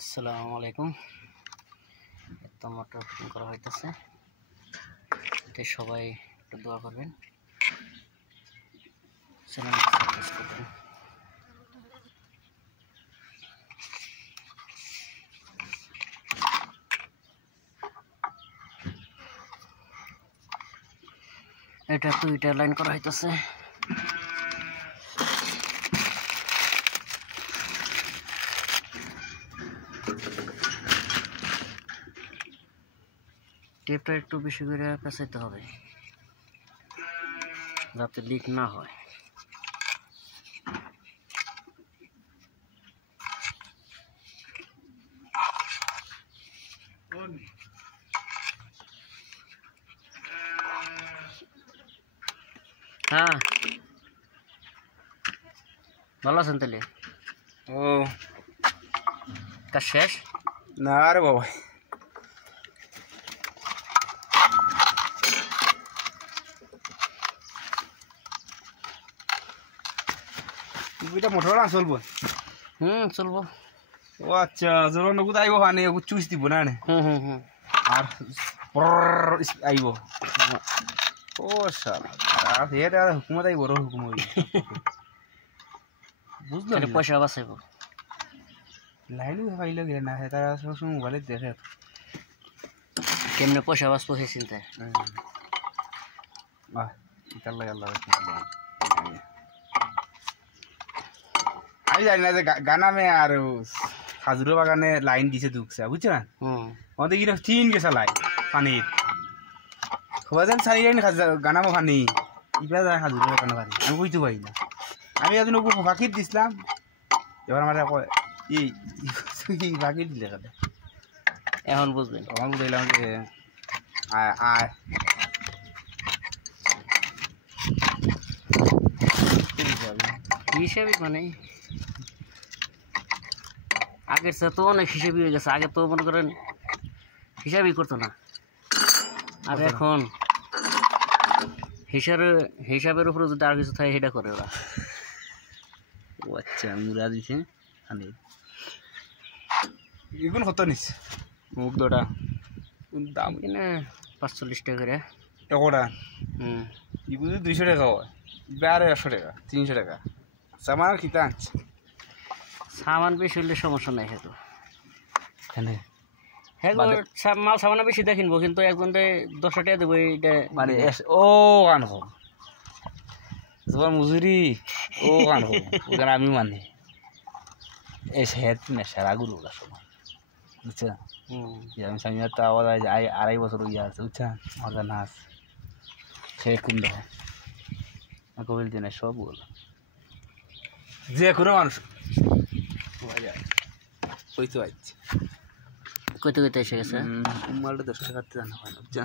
আসসালামু আলাইকুম। তো মোটর ফিটিং করা হইতেছে, এতে সবাই একটু দোয়া করবেন, চ্যানেলটি সাবস্ক্রাইব করবেন। এটা 2টা লাইন করা হইতেছে। টেপটা একটু বেশি করে পেঁচাইতে হবে যাতে লিক না হয়। হ্যাঁ, ভালো আছেন তাহলে? ও কাজ শেষ? না রে বাবা, এটা মোটর না চলবো? চলবো। ও আচ্ছা, যখন নগদ আইব মানে চুইস দিব না আর আইব। ও শালা, আর হেড আর হুকুমত আইব, বড় হুকুম হইব। বুঝলো, পয়সা বাঁচাইব। লাইলু পাইল গিয়ে না, এটা সবসময় মোবাইলে দেখে। কেমনে পয়সা বাঁচবো সে চিন্তায়। ইতার লাগে আল্লাহ। আমি জানি না যে গানামে আর খাজুরের বাগানে লাইন দিছে ঢুকছে, বুঝছো না? আমাদের কি 3 গেছে লাইন পানির, সবাই যেন 4 লাইন গানামো পানি ইবা যায় খাজুরের বাগানে পানি। আমি কইতে পারি না, আমি এজন ফাঁকির দিছিলাম। এবার আমার এই ফাঁকির দিলে কাটে, এখন বুঝবেন। তখন বুঝলাম যে আয় আয় হিসাবই মানে আগের চেয়ে তো অনেক হিসাবই হয়ে গেছে। আগে তো মনে করেন হিসাবই করতো না, আর এখন হিসাবের উপরে যদি আর কিছু থাকে সেটা করে ওরা। ও আচ্ছা, মুরা দিছে এগুলো কত নিচ্ছে মুখ দোটা? দাম কিনে 45 টাকা করে একটা। এগুলো 200 টাকা হয়, আর 100 টাকা 300 টাকা। সামান খিতা আনছে, সামান বেশি হইলে সমস্যা নাই। হেতু হ্যাঁ, মাল সামানা বেশি দেখিনবো, কিন্তু একজন 10 টাকা দেবো এইটা মানে ও গান হোক তোমার মজুরি, ও গান হোক ওখানে আমি মানে এই হেড নেশার আগুলো সময়, বুঝছো? আমি স্বামীর তো আওয়াজ 2.5 বছর ইয়ে আছে, বুঝছো? আমার নাচ সে কুন্ড কবিল দিনে সব বলো, যে কোনো মানুষ কইতে পারছি। কইতে কইতে এসে গেছে। মালটা 10 টাকা জানা হয় না, বুঝছো?